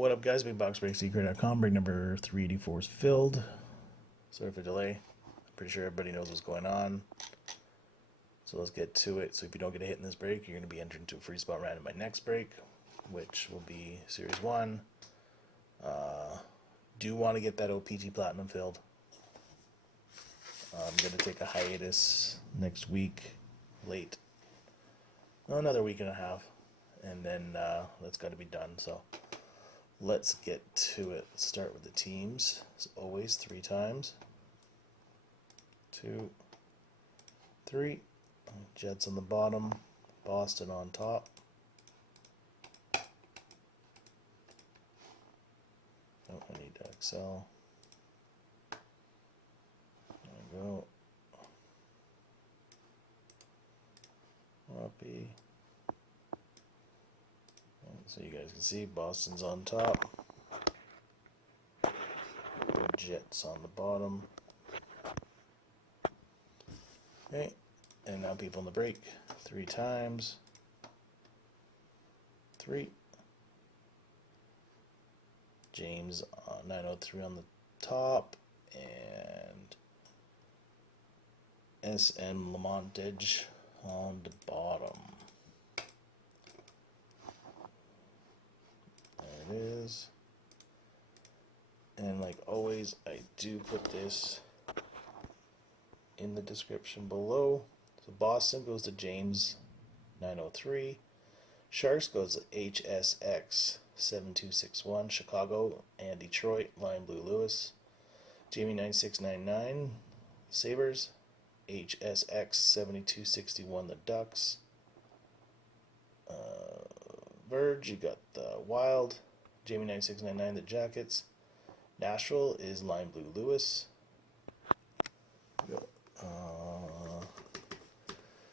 What up, guys? BigBoxBreakSecret.com. Break number 384 is filled. Sorry for delay. I'm pretty sure everybody knows what's going on. So let's get to it. So if you don't get a hit in this break, you're going to be entered into a free spot random by next break, which will be Series 1. Do want to get that OPG Platinum filled. I'm going to take a hiatus next week, late. Another week and a half. And then that's got to be done. So let's get to it. Let's start with the teams. As always, 3 times. 2, 3. Jets on the bottom. Boston on top. Oh, I need to Excel. There we go. Copy. So you guys can see Boston's on top, Jets on the bottom. Okay, and now people in the break. 3 times. 3. James 903 on the top, and SM Lamontage on the bottom. There it is. And like always, I do put this in the description below. So Boston goes to James 903. Sharks goes to HSX 7261. Chicago and Detroit, Lion Blue Lewis. Jamie 9699. Sabres, HSX 7261. The Ducks. Verge, you got the Wild. Jamie 9699. The Jackets. Nashville is Lion Blue Lewis.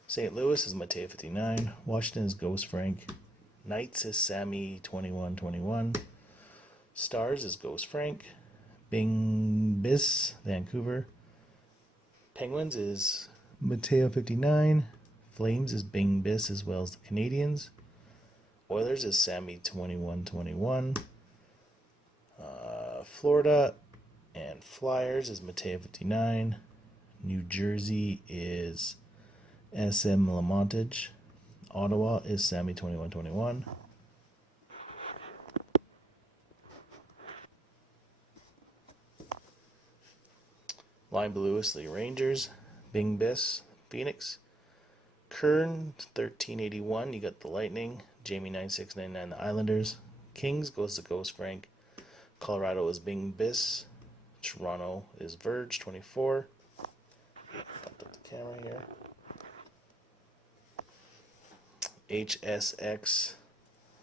St. Louis is Mateo 59. Washington is Ghost Frank. Knights is Sammy 2121. Stars is Ghost Frank. Bing Bis, Vancouver. Penguins is Mateo 59. Flames is Bing Bis as well as the Canadiens. Oilers is Sammy 2121. Florida and Flyers is Mateo 59. New Jersey is SM Lamontage. Ottawa is Sammy 2121. Lion Blue Lewis, the Rangers. Bing Bis, Phoenix. Kern 1381, you got the Lightning. Jamie 9699, the Islanders. Kings goes to Ghost Frank. Colorado is Bing Bis. Toronto is Verge 24. Put the camera here. HSX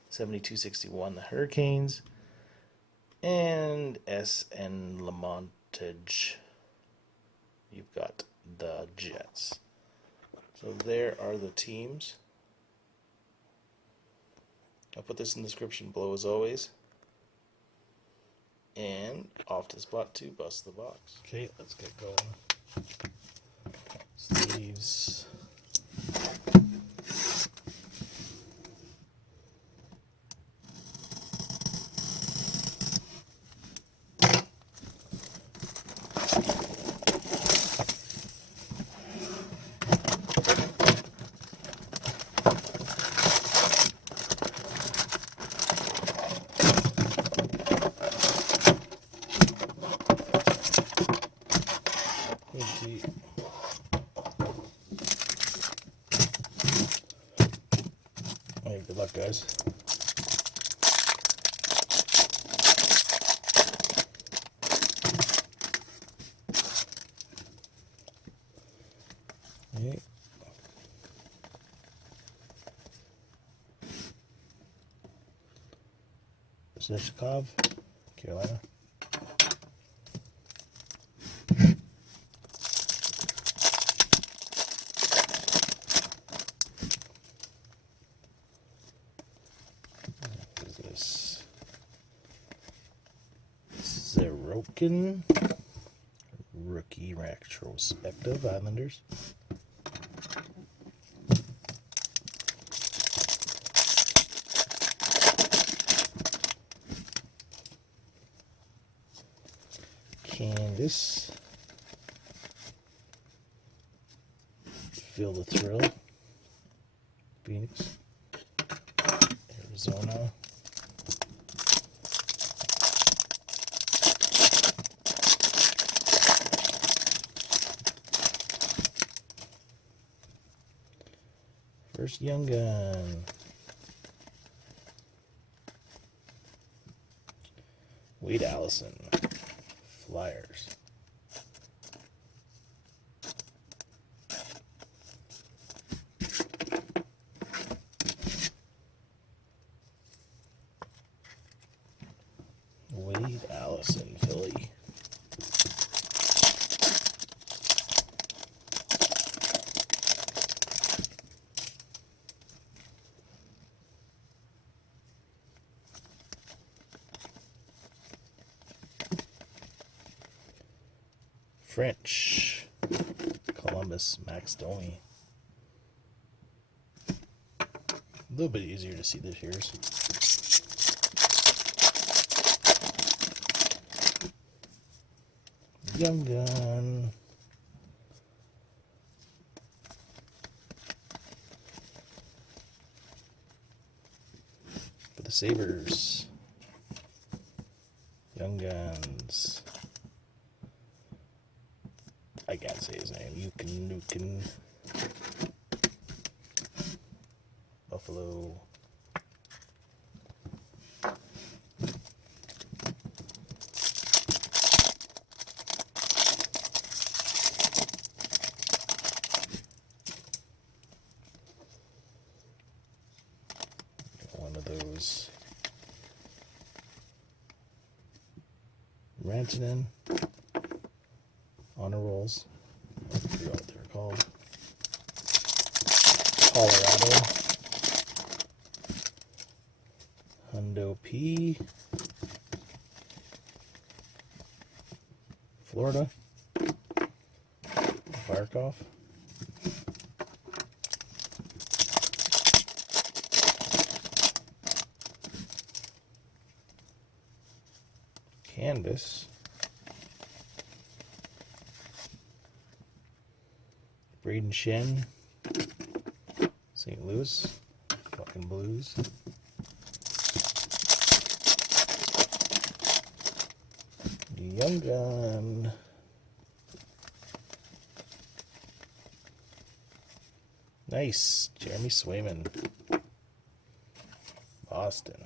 7261, the Hurricanes. And SN Lamontage, you've got the Jets. So there are the teams. I'll put this in the description below as always. And off to spot 2, bust the box. Okay, let's get going. Sleeves. Hey, good luck, guys. Okay. Svechnikov, Carolina. Zerokin, rookie retrospective, Islanders. Canvas. Feel the Thrill. Phoenix. Arizona. First Young Gun. Wade Allison. Flyers. Wade Allison, Philly. French. Columbus, Max Domi. A little bit easier to see this year's. Young Gun. For the Sabres. Young Guns. I can't say his name. Nukin. Buffalo. One of those. Rantanen. Honor rolls. I forgot what they were called. Colorado. Hundo P. Florida. Barkov. Canvas. Braden Shen, St. Louis, fucking Blues. Young Gun. Nice, Jeremy Swayman, Boston.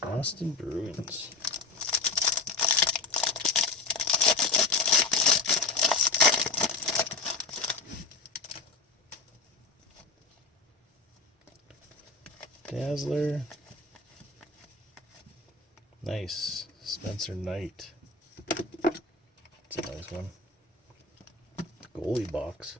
Boston Bruins. Dazzler. Nice. Spencer Knight. That's a nice one. Goalie box.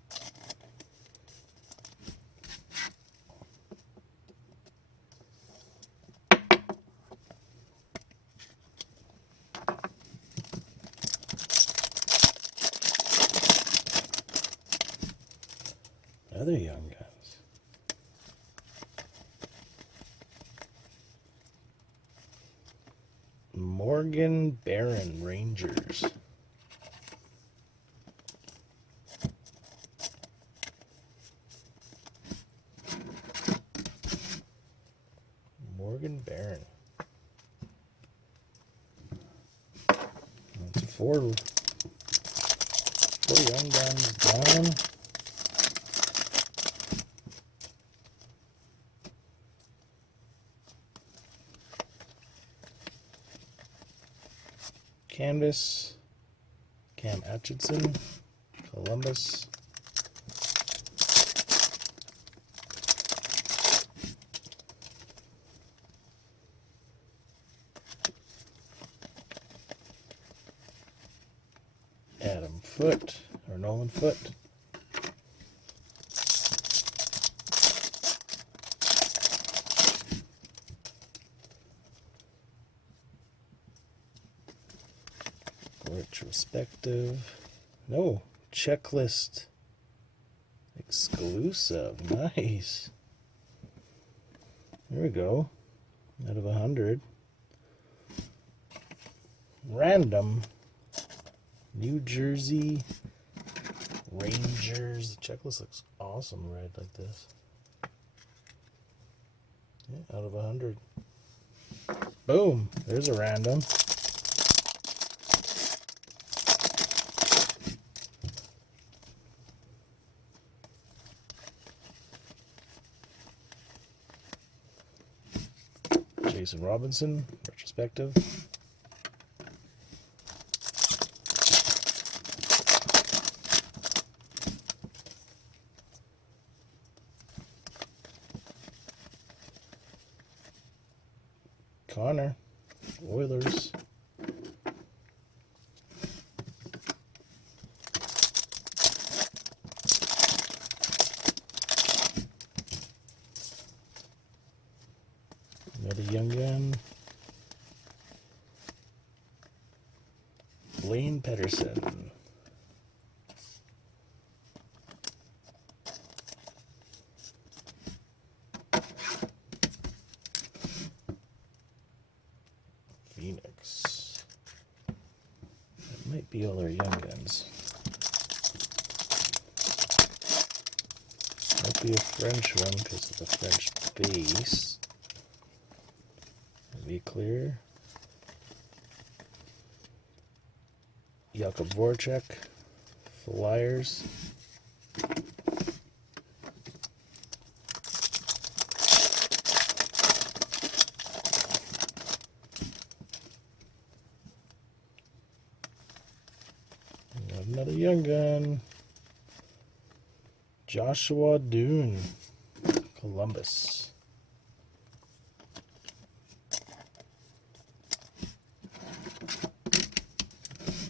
Other Young Guns. Morgan Barron, Rangers. Morgan Barron. That's four Young Guns down. Canvas, Cam Atchison, Columbus. Adam Foote, or Nolan Foote. Retrospective. No, checklist exclusive. Nice. There we go. Out of 100. Random. New Jersey Rangers. The checklist looks awesome red like this. Yeah, out of 100. Boom. There's a random. Jason Robinson, retrospective. Connor, Oilers. Another young gun. Blaine Pedersen. Phoenix. That might be all our young guns. Might be a French one because of the French base. Be clear. Jakub Voracek, Flyers. Another young gun. Joshua Doon, Columbus.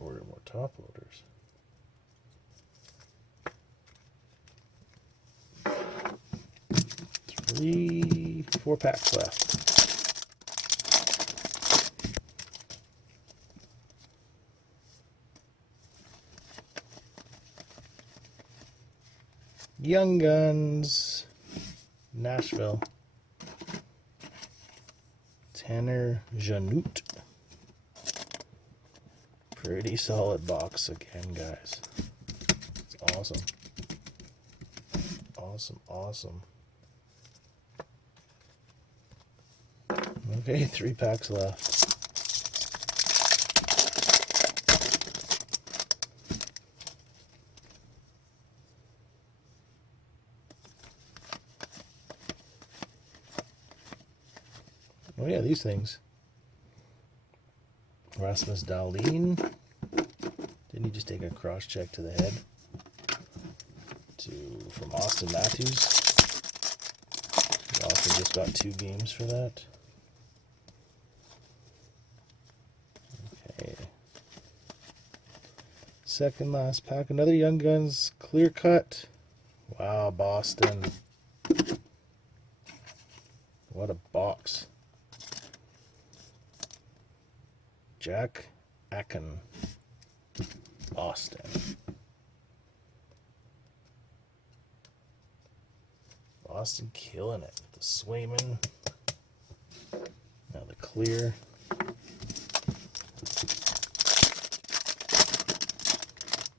Order more top loaders. Four packs left. Young Guns, Nashville. Tanner Janut. Pretty solid box again, guys. It's awesome. Awesome, awesome. Okay, 3 packs left. Oh yeah, these things. Rasmus Dahlin. Didn't he just take a cross check to the head? From Austin Matthews. Austin just got 2 games for that. Okay. Second last pack. Another Young Guns clear cut. Wow, Boston. What a box. Jack Acken, Boston. Boston killing it. The Swayman. Now the clear.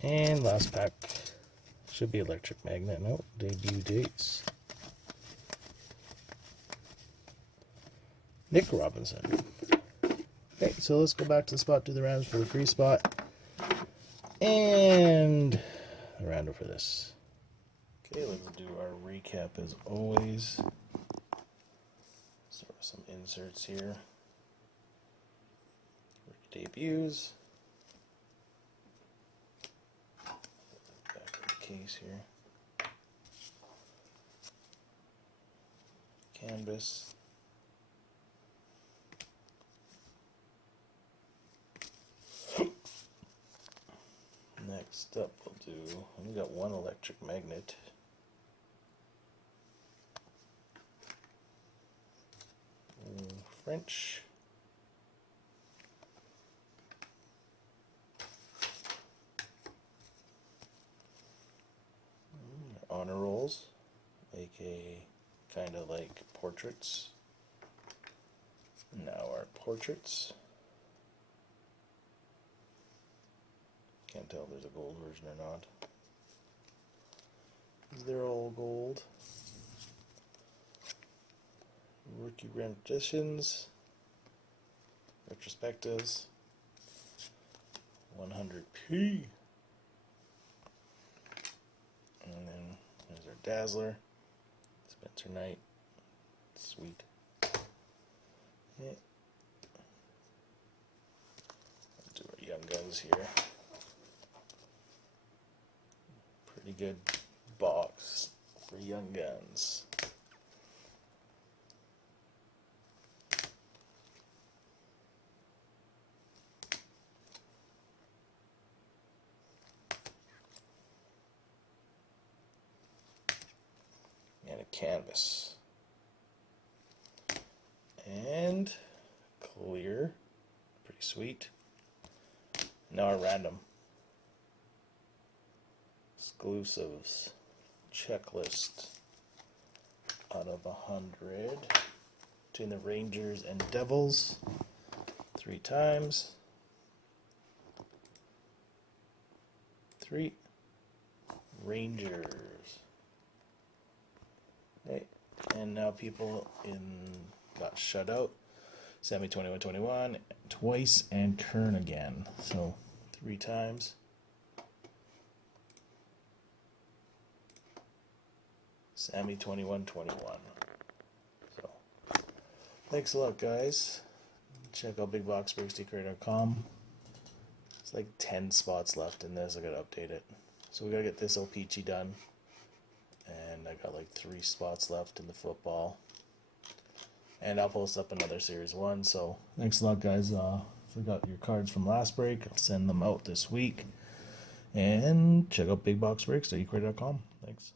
And last pack. Should be Electric Magnet. Nope. Debut dates. Nick Robinson. Okay, so let's go back to the spot, do the rounds for the free spot. And the rounder for this. Okay, let's do our recap as always. Start with some inserts here. Rookie debuts. Back of the case here. Canvas. Next up, we'll do. We got 1 Electric Magnet. French. honor rolls, aka kind of like portraits. Now our portraits. Can't tell if there's a gold version or not. They're all gold. Rookie renditions, retrospectives, 100p. And then there's our Dazzler, Spencer Knight, sweet. Yeah. Let's do our Young Guns here. Pretty good box for Young Guns. And a canvas. And clear. Pretty sweet. Now our random. Exclusives. Checklist out of 100. Between the Rangers and Devils. 3 times. 3. Rangers. Okay. And now people got shut out. Sammy 21-21 twice and Kern again. So 3 times. Sammy 21-21. So thanks a lot, guys. Check out bigboxbreaksdecreator.com. It's like 10 spots left in this. I gotta update it. So we gotta get this O-Pee-Chee done. And I got like 3 spots left in the football. And I'll post up another Series 1. So thanks a lot, guys. If we got your cards from last break, I'll send them out this week. And check out bigboxbreaks.ecreator.com. Thanks.